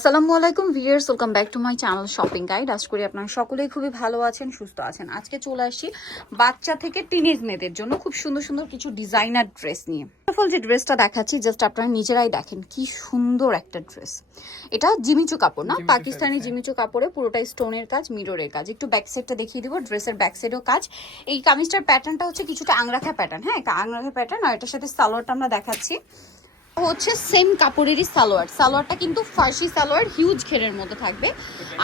আসসালামু আলাইকুম viewers welcome back to my channel shopping guide. আজ করি আপনারা সকলেই খুবই ভালো আছেন সুস্থ আছেন। আজকে চলে আসি বাচ্চা থেকে টিনেজ মেয়েদের জন্য খুব সুন্দর সুন্দর কিছু ডিজাইনার ড্রেস নিয়ে। ফল যে ড্রেসটা দেখাচ্ছি জাস্ট আপনারা নিজেরাই দেখেন কি সুন্দর একটা ড্রেস এটা জিমিচু কাপড় না? পাকিস্তানি হ্যাঁ। জিমিচু কাপড়ে পুরোটাই স্টোনের কাজ মিররের কাজ। একটু ব্যাক সাইডটা দেখিয়ে দিব ড্রেসের ব্যাক সাইডেও কাজ। এই কামিজটার প্যাটার্নটা হচ্ছে কিছুটা আংরাখা প্যাটার্ন হ্যাঁ? আংরাখা প্যাটার্ন আর এটার সাথে সালোয়ারটা আমরা দেখাচ্ছি। হচ্ছে সেম কাপড়েরই সালোয়ার। সালোয়ারটা কিন্তু ফার্সি সালোয়ার হিউজ ঘেরের মধ্যে থাকবে।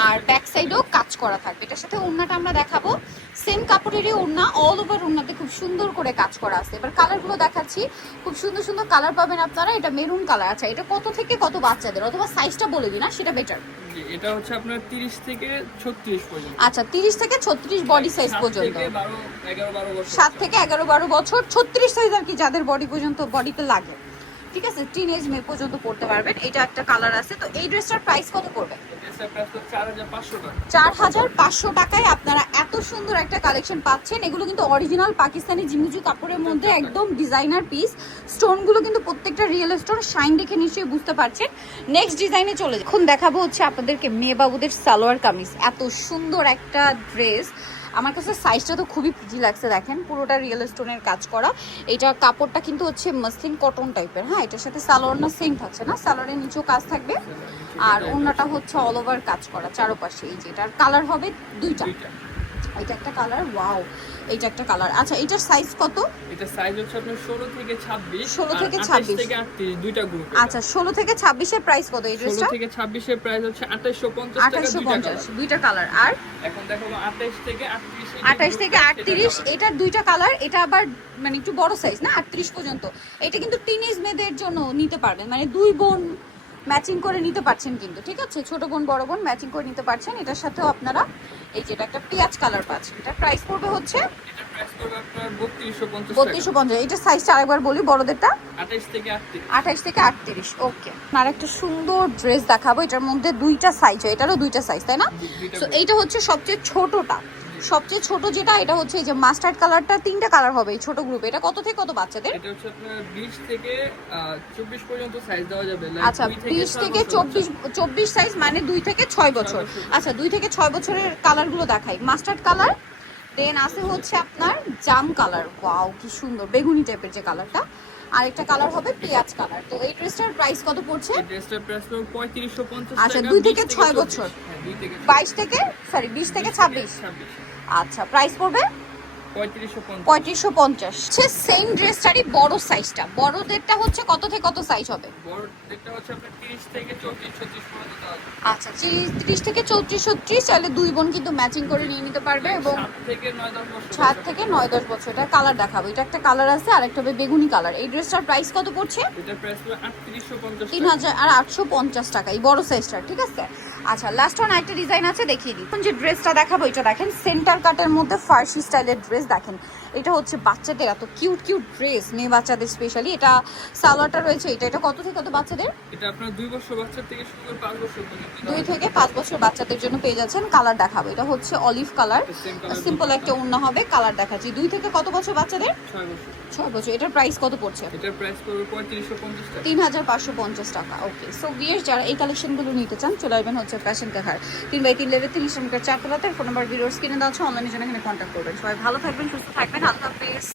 আর ব্যাক সাইডেও কাজ করা থাকবে। এটার সাথে ওড়নাটা আমরা দেখাবো। সেম কাপড়েরই ওড়না অল ওভার ওড়নাতে খুব সুন্দর করে কাজ করা আছে। এবার কালারগুলো দেখাচ্ছি। খুব সুন্দর সুন্দর কালার পাবেন আপনারা। এটা মেরুন কালার আচ্ছা এটা কত থেকে কত বাচ্চাদের? অথবা সাইজটা বলে দিই না সেটা বেটার এটা হচ্ছে আপনার 30 থেকে 36 পর্যন্ত। আচ্ছা তিরিশ থেকে ছত্রিশ বডি সাইজ পর্যন্ত। থেকে 11 12 বছর। সাত থেকে এগারো বারো বছর ছত্রিশ সাইজ আর কি যাদের বডি পর্যন্ত বডিতে লাগে। ঠিক আছে? টিন এজ মেয়ে পর্যন্ত পড়তে পারবেন। এটা একটা কালার আছে। তো এই ড্রেসটার প্রাইস কত পড়বে? ড্রেসের প্রাইস তো 4500 টাকা। চার হাজার পাঁচশো টাকায় আপনারা এত সুন্দর একটা কালেকশন পাচ্ছেন। এগুলো কিন্তু অরিজিনাল পাকিস্তানি জিমিজু কাপড়ের মধ্যে একদম। ডিজাইনার পিস স্টোনগুলো কিন্তু প্রত্যেকটা রিয়েল স্টোন শাইন দেখে নিশ্চয়ই বুঝতে পারছেন। নেক্সট ডিজাইনে চলে এখন দেখাবো হচ্ছে আপনাদেরকে মেয়ে বাবুদের সালোয়ার কামিজ। এত সুন্দর একটা ড্রেস আমার কাছে সাইজটা তো খুবই প্রিটি লাগছে, দেখেন। পুরোটা রিয়েল স্টোনের কাজ করা। এটা কাপড়টা কিন্তু হচ্ছে মাসলিন কটন টাইপের হ্যাঁ? এটার সাথে সালোয়ার না সেম থাকছে না, সালোয়ারের নিচেও কাজ থাকবে। আর অন্যটা হচ্ছে অল ওভার কাজ করা, চারোপাশে। এই যে, এটার কালার হবে দুইটা। এটা একটা কালার ওয়াও এইটা একটা কালার আচ্ছা এটার সাইজ কত? এটা সাইজ হচ্ছে আপনার 16 থেকে 26 16 থেকে 26 থেকে 38 দুইটা গ্রুপ আচ্ছা ষোলো থেকে ছাব্বিশের প্রাইস কত এই ড্রেসটা 16 থেকে 26 এর প্রাইস হচ্ছে 2850 টাকা আঠাশশো দুইটা পঞ্চাশ দুইটা কালার আর? এখন দেখো 28 থেকে 38 আঠাশ থেকে আটত্রিশ এটার দুইটা কালার এটা আবার মানে একটু বড় সাইজ না? আটত্রিশ পর্যন্ত। এটা কিন্তু টিনেজ মেয়েদের জন্য নিতে পারবেন। মানে দুই বোন ম্যাচিং করে নিতে পারছেন কিন্তু ঠিক আছে? ছোট বোন বড় বোন ম্যাচিং করে নিতে পারছেন। এটার সাথেও আপনারা এই যেটা একটা পেঁয়াজ কালার পাচ্ছেন। এটার প্রাইস পড়বে হচ্ছে এটা প্রাইস করবে আপনার 3250 টাকা। বত্রিশশো পঞ্চাশ এটা সাইজটা আরেকবার বলি বড়দেরটা। 28 থেকে 38 আঠাশ থেকে আটত্রিশ ওকে আর একটা সুন্দর ড্রেস দেখাবো এটার মধ্যে দুইটা সাইজ হয়। এটারও দুইটা সাইজ তাই না? তো এইটা হচ্ছে সবচেয়ে ছোটটা। সবচেয়ে ছোট যেটা এটা হচ্ছে এই যে মাস্টার্ড কালারটা তিনটা কালার হবে এই ছোট গ্রুপে এটা কত থেকে কত বাচ্চাদের? এটা হচ্ছে আপনার 20 থেকে 24 পর্যন্ত সাইজ দেওয়া যাবে। আচ্ছা দুই বিশ ছয় থেকে বছর। চব্বিশ চব্বিশ সাইজ মানে 2 থেকে 6 বছর। বছর। আচ্ছা 2 থেকে 6 বছরের কালারগুলো দেখাই। মাস্টার্ড কালার দেন আছে হচ্ছে আপনার জাম কালার ওয়াও কি সুন্দর। বেগুনি টাইপের যে কালারটা আর একটা কালার হবে পেঁয়াজ কালার তো এই ড্রেসটার প্রাইস কত পড়ছে? এই ড্রেসটার প্রাইস পড়বে 3550 আচ্ছা, টাকা দুই থেকে 20 ছয় বছর। হ্যাঁ দুই থেকে বাইশ থেকে সরি বিশ থেকে ছাব্বিশ। 26 আচ্ছা প্রাইস পড়বে? 3550 পঁয়ত্রিশশো পঞ্চাশ। হচ্ছে সেম ড্রেসটারই বড় সাইজটা বড়দেরটা হচ্ছে কত থেকে কত সাইজ হবে? বড় হচ্ছে আপনার 30 থেকে 34 36 পর্যন্ত দেওয়া যাবে আচ্ছা তিরিশ থেকে চৌত্রিশ ছত্রিশ চাইলে দুই বোন কিন্তু ম্যাচিং করে নিয়ে নিতে পারবে এবং সাত থেকে 9 10 বছর। সাত থেকে নয় দশ বছর এটা কালার দেখাবো। এটা একটা কালার আছে আর একটা হবে বেগুনি কালার এই ড্রেসটার প্রাইস কত পড়ছে? এটার প্রাইস পড়বে 3850 তিন হাজার আর আটশো পঞ্চাশ টাকা এই বড় সাইজটার ঠিক আছে? আচ্ছা লাস্ট ওয়ান একটা ডিজাইন আছে দেখিয়ে দিই। এখন যে ড্রেসটা দেখাবো এটা দেখেন সেন্টার কাটের মধ্যে ফার্সি স্টাইলের ড্রেস দেখেন। এটা হচ্ছে বাচ্চাদের এত কিউট কিউট ড্রেস মেয়ে বাচ্চাদের স্পেশালি এটা সালোয়ারটা রয়েছে এটা এটা কত থেকে কত বাচ্চাদের? এটা আপনার 2 বছর বাচ্চা থেকে শুরু করে 5 বছর পর্যন্ত। দুই থেকে পাঁচ বছর বাচ্চাদের জন্য পেয়ে যাচ্ছেন কালার দেখাবো। এটা হচ্ছে অলিভ কালার। সিম্পল একটা ওড়না হবে কালার দেখাচ্ছি। দুই থেকে কত বছর বাচ্চাদের? 6 বছর। ছয় বছর। এটার প্রাইস কত পড়ছে? এটার প্রাইস পড়বে 3550 টাকা। তিন হাজার পাঁচশো পঞ্চাশ টাকা। ওকে সো বিয়ের যারা এই কালেকশনগুলো নিতে চান চলে আসবেন হচ্ছে ফ্যাশন কাহার তিন বাই তিন লেভেল তিরিশ মিটার চারতলাতে। ফোন নাম্বার ভিডিওস কিনে দেওয়া হচ্ছে অনলাইনের জন্য এখানে কন্ট্যাক্ট করবেন। সবাই ভালো থাকবেন সুস্থ থাকবেন। আল্লাহ হাফেজ।